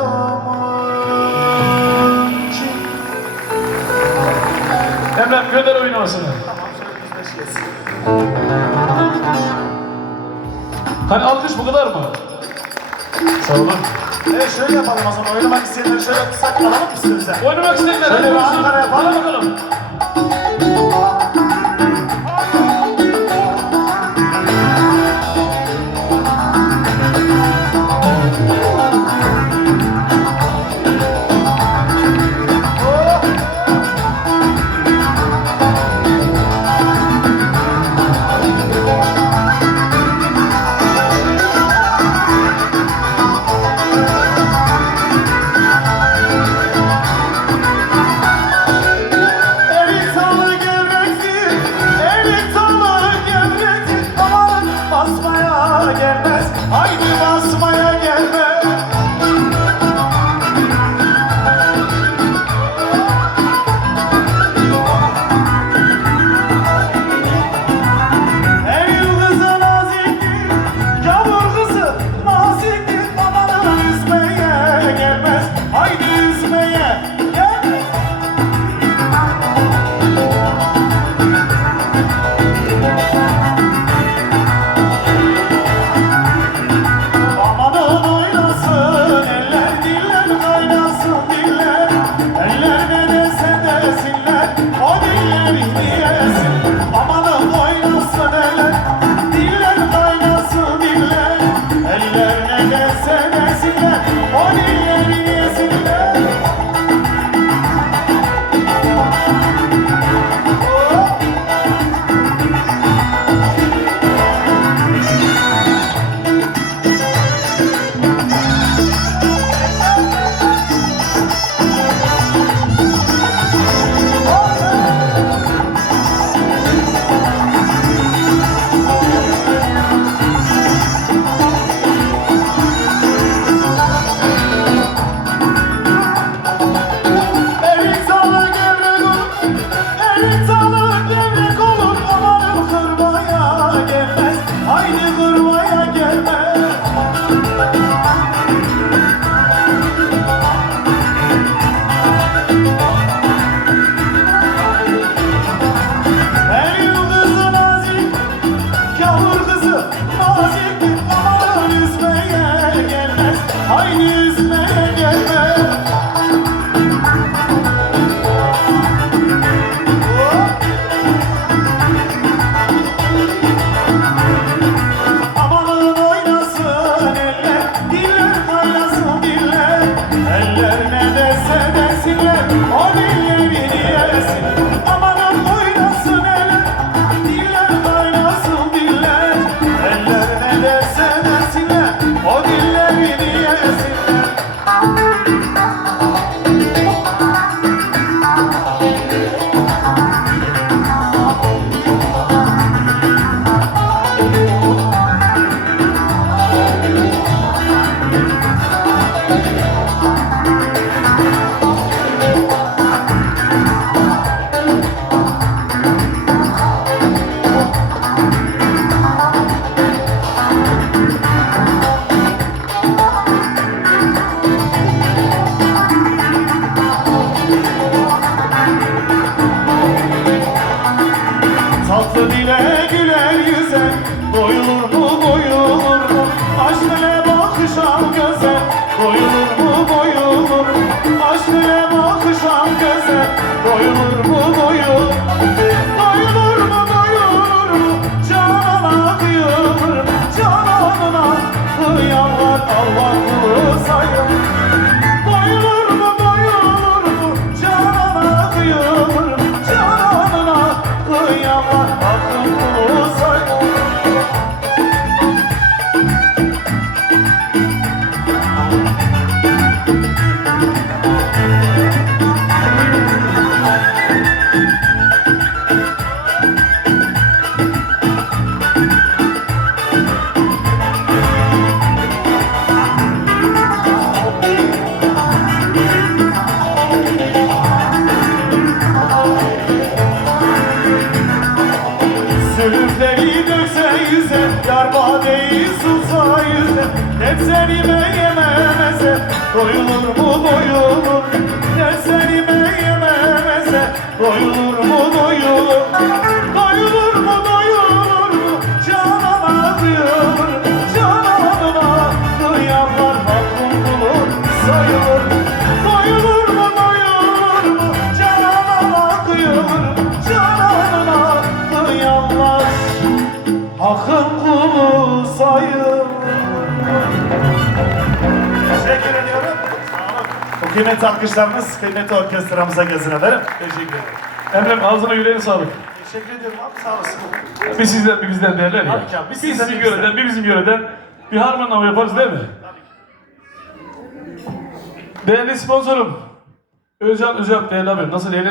zaman için. Emrem gönder oynamasını. Hani alkış bu kadar mı? Sağ olun. Evet şöyle yapalım o zaman. Oynamak isteyenleri şöyle kısa alalım mı size? Oynamak isteyenler. Şöyle bir Ankara'ya yapalım. Hadi bakalım. Neredesin? göze Doyulur mu boyulur? Aşk ile bakışan göze Doyulur mu boyulur? oh Boyun kıymetli alkışlarınız kıymetli orkestramıza gelsin efendim. Teşekkür ederim. Emrem ağzına yüreğine sağlık. Teşekkür ediyorum abi sağ olasın. Bir sizden bir bizden derler ya. Tabii ki abi, bir sizden, bir bizden. yöreden bir bizim yöreden bir harmanlama yaparız değil mi? Değerli sponsorum. Özcan Özcan değerli abim nasıl eğlen